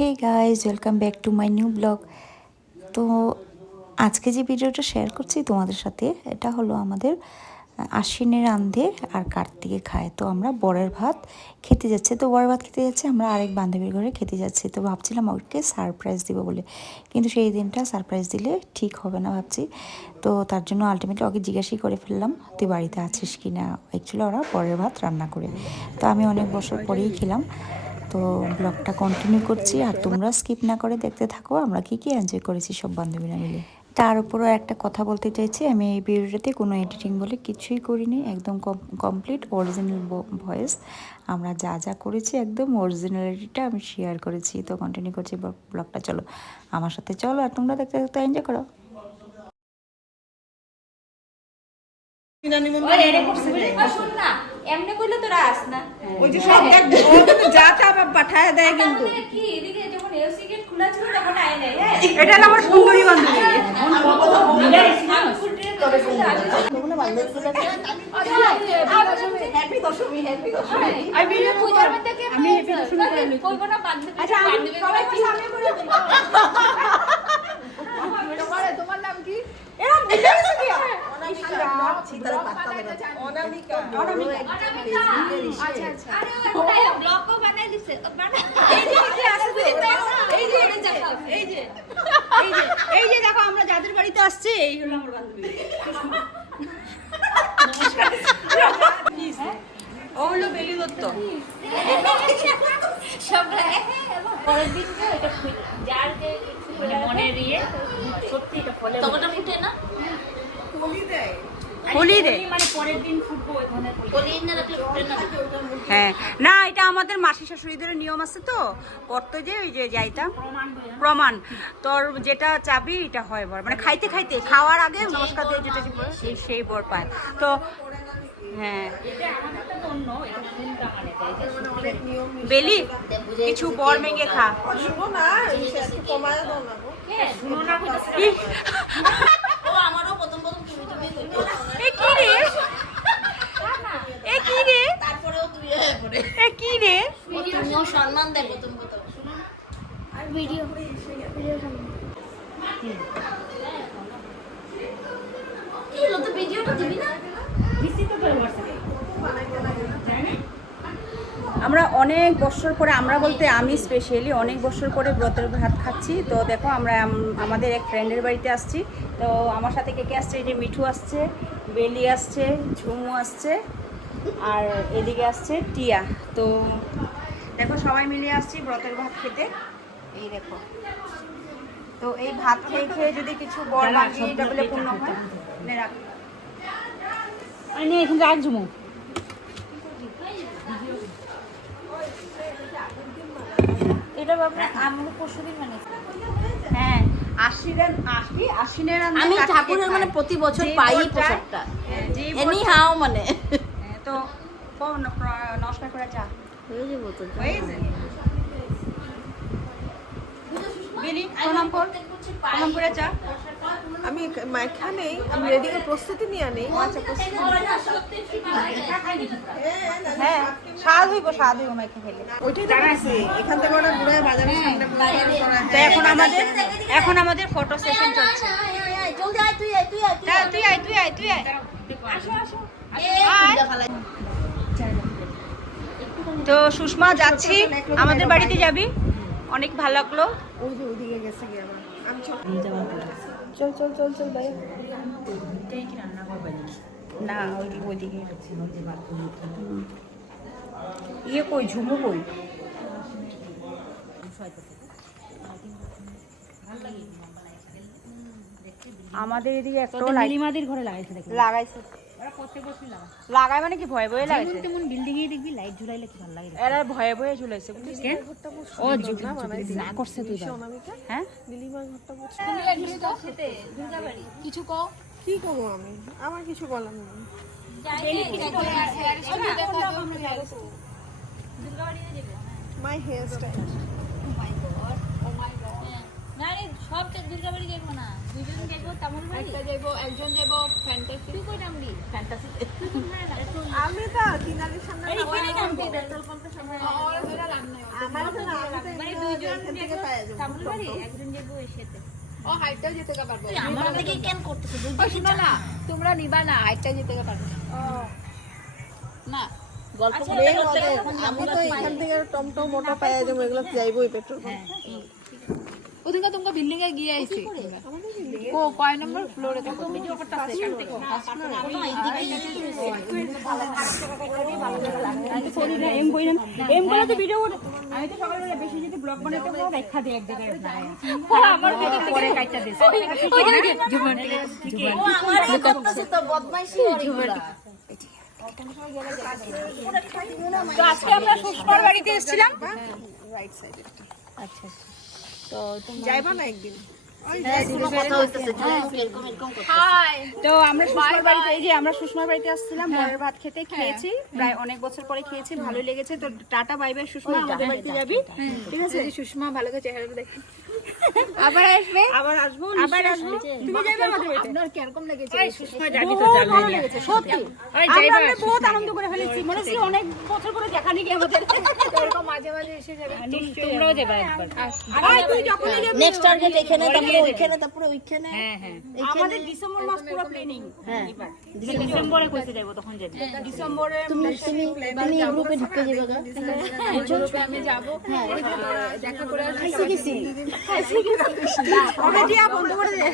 Hey guys, welcome back to my new blog. তো আজকে যে ভিডিওটা শেয়ার করছি তোমাদের সাথে, এটা হলো আমাদের আশ্বিনের রান্ধে আর কার্তিকে খায়। তো আমরা বরের ভাত খেতে যাচ্ছি। তো বরের ভাত খেতে যাচ্ছি, আমরা আরেক বান্ধবীর ঘরে খেতে যাচ্ছি। তো ভাবছিলাম ওকে সারপ্রাইজ দেবো বলে, কিন্তু সেই দিনটা সারপ্রাইজ দিলে ঠিক হবে না ভাবছি। তো তার জন্য আলটিমেটলি ওকে জিজ্ঞাসাই করে ফেললাম তুই বাড়িতে আছিস কি না। অ্যাকচুয়ালি ওরা বরের ভাত রান্না করে, তো আমি অনেক বছর পরেই খেলাম। তো ব্লগটা কন্টিনিউ করছি, আর তোমরা স্কিপ না করে দেখতে থাকো আমরা কি এনজয় করেছি সব বান্ধবীরা মিলে। তার উপরও একটা কথা বলতে চাইছি, আমি এই ভিডিওটাতে কোনো এডিটিং বলে কিছুই করিনি, একদম কমপ্লিট অরিজিনাল ভয়েস। আমরা যা যা করেছি একদম অরিজিনালিটিটা আমি শেয়ার করেছি। তো কন্টিনিউ করছি ব্লগটা, চলো আমার সাথে চলো, আর তোমরা দেখতে দেখতে এনজয় করো। এমনি কইলে তো রাস না ওই যে সব দেখ ও কিন্তু যা তা পাঠায় দেয় কিন্তু কি এদিকে যখন এসি গেট খোলা ছিল তখন আয় নাই। এটা হলো আমার সুন্দরী বান্ধবী। হ্যাপি দশমী হ্যাপি দশমী আমি পূজার মধ্যে কে আমি হ্যাপি দশমী কইবো না বান্ধবী। আচ্ছা আমি সবাই কি সামনে করে দেব। তোমার নাম কি? এরা বুঝে গেছে কি অনামিকা সীতার পাত্তা দেবে অনামিকা অনামিকা আচ্ছা আচ্ছা আরে তাই ব্লগও বানাই দিছে এই যে কি আছে এই যে এই যে এই যে এই যে দেখো আমরা যাদের বাড়িতে আসছে এই হলো আমার বান্ধবী। নমস্কার। ও হলো বেলি দত্ত। সব পরের দিন এটা যার যে মনের ইয়ে সত্যি এটা ফলে ততটা ফুটে না হোলি দেয় মানে পরের দিন ফুটবো ওখানে হোলি না রাখলে ফুটে না। হ্যাঁ না, এটা আমাদের মাসি শাশুড়িদের নিয়ম আছে, তো করতে যে ওই যে যাইতাম প্রমাণ তোর যেটা চাবি এটা হয় বর, মানে খাইতে খাইতে খাওয়ার আগে নমস্কার দিয়ে যেটা সেই বর পায়। তো হ্যাঁ বেলি কিছু বর মেঙ্গে খা। আমারও প্রথম প্রথম তুমি এ কি রে এ কি রে তারপরেও তুই পরে এ কি রে তুমিও সম্মান দেয় প্রথম প্রথম আর ভিডিও কি হলো তো ভিডিওটা দিবি না দিছি তো তোর হোয়াটসঅ্যাপে আমরা অনেক বছর পরে, আমরা বলতে আমি স্পেশালি অনেক বছর পরে ব্রতের ভাত খাচ্ছি। তো দেখো আমরা আমাদের এক ফ্রেন্ডের বাড়িতে আসছি। তো আমার সাথে কে কে আসছে, এই যে মিঠু আসছে, বেলি আসছে, ঝুমু আসছে, আর এদিকে আসছে টিয়া। তো দেখো সবাই মিলে আসছি ব্রতের ভাত খেতে। এই দেখো, তো এই ভাত খেয়ে খেয়ে যদি কিছু বর লাগে এটা বলে পূর্ণ হয়। নে রাখ, এখন রাখ ঝুমু এটা বাবা আমরা পরশুদিন মানে হ্যাঁ আশ্বিনের আমি ঠাকুরের মানে প্রতি বছর পাই পোশাকটা এনি হাও মানে তো নমস্কার করে চা হয়ে যাবো তো বেলি প্রণাম কর, প্রণাম করে চা। আমি এখানেই আমি রেডিকে প্রস্তুতি নিয়ে নেই। হ্যাঁ স্বাদ হইব মাইকে খেলে। ওইটাই তো বলছি, এখান থেকে ওরা ঘুরে বাজারের সামনে তো এখন আমাদের ফটো সেশন চলছে। তুই আয় তো সুষমা যাচ্ছি, আমাদের বাড়িতে যাবি, অনেক ভালো লাগলো। ওই যে ওইদিকে গেছে কি আবার আমি চল চল চল চল ভাই না ওইদিকে ইয়ে কই ঝুমু কই? আমাদের এদিকে একটা নীলিমাদের ঘরে লাগাইছে দেখো লাগাইছে। ওরা প্রত্যেক বছর লাগায় মানে কি ভয়ে ভয়ে লাগাইছে? তেমন বিল্ডিং এ দেখবি লাইট ঝুলাইলে কি ভালো লাগে এরা ভয়ে ভয়ে ঝুলাইছে, বুঝছিস? ও না করছে তুই অনামিকা হ্যাঁ নীলিমার ঘরটা বুঝছি। তুমি একদিন তো খেতে দুর্গাবাড়ি কিছু কও কি করবো আমি, আমার কিছু বলার নেই। মাই হেয়ার স্টাইল সব দুর্গাবাড়ি যাবো না, দুজন যাবো তামিলবাড়ি, একটা যাবো, একজন যাবো ফ্যান্টাসি। তুই কই নামবি? ফ্যান্টাসিতে আমি তো তিনালির সামনে পেট্রোল পাম্পের সামনে মানে দুইজন যাবো তামুলবাড়ি, একজন যাবো ওই সাথে। ও হাইটটাও যেতে পারবো। আমরা থেকে কেন করতেছো? শুনো না, তোমরা নিবা না, হাইটটা যেতে পারবে না। গল্প করতে করতে আমি তো এখান থেকে টমটম মোটা পাওয়া যাবো, এগুলো যাইবই পেট্রোল পাম্প। ওদিনকে তোমরা বিল্ডিং এ গিয়ে আইছি। ও কয় নম্বর ফ্লোরে থাকো? ভিডিও করতেছে এখান থেকে। এম বলাতে ভিডিও আমি তো সকালবেলা বেশি যদি ব্লগ বানাতে পারো দেখা দিই এক জায়গায় আমার ভিডিও পরে কাটটা দিছি ও আমার করতেছে তো বদমাইশি তো আজকে আমরা সুষমার বাড়িতে এসেছিলাম। রাইট সাইডে আচ্ছা তো তুমি যাইবা না একদিন? কথা হইতেছে তো আমরা সুষমার বাড়িতে, এই যে আমরা সুষমার বাড়িতে আসছিলাম বরের ভাত খেতে, খেয়েছি প্রায় অনেক বছর পরে খেয়েছি, ভালোই লেগেছে। তো টাটা বাই বাই সুষমা, আমাদের বাড়িতে যাবি ঠিক আছে? সুষমা ভালো করে চেহারাটা দেখি। আবার আসবে, আবার আসবো, আবার আসবো। তুমি যাবে আমাদের বাড়িতে? আপনার কিরকম লেগেছে? সুষমা যাবি তো যাবে, ভালো লেগেছে সত্যি। আমরা বহুত আনন্দ করে ফেলেছি, মনে হচ্ছে অনেক বছর পরে দেখা নেই আমাদের। এরকম মাঝে মাঝে এসে যাবে। তোমরাও যাবে একবার। আর তুই যখনই যাবি নেক্সট টার্গেট এখানে, তারপরে ওইখানে, তারপরে ওইখানে। আমাদের ডিসেম্বর মাস পুরো প্ল্যানিং। এবার ডিসেম্বরে কইতে যাবো, তখন যাবি ডিসেম্বরে। তুমি গ্রুপে ঢুকে যাবে গা। গ্রুপে আমি যাবো, দেখা করে আসবো। কবে দিয়া বন্ধ করে দে।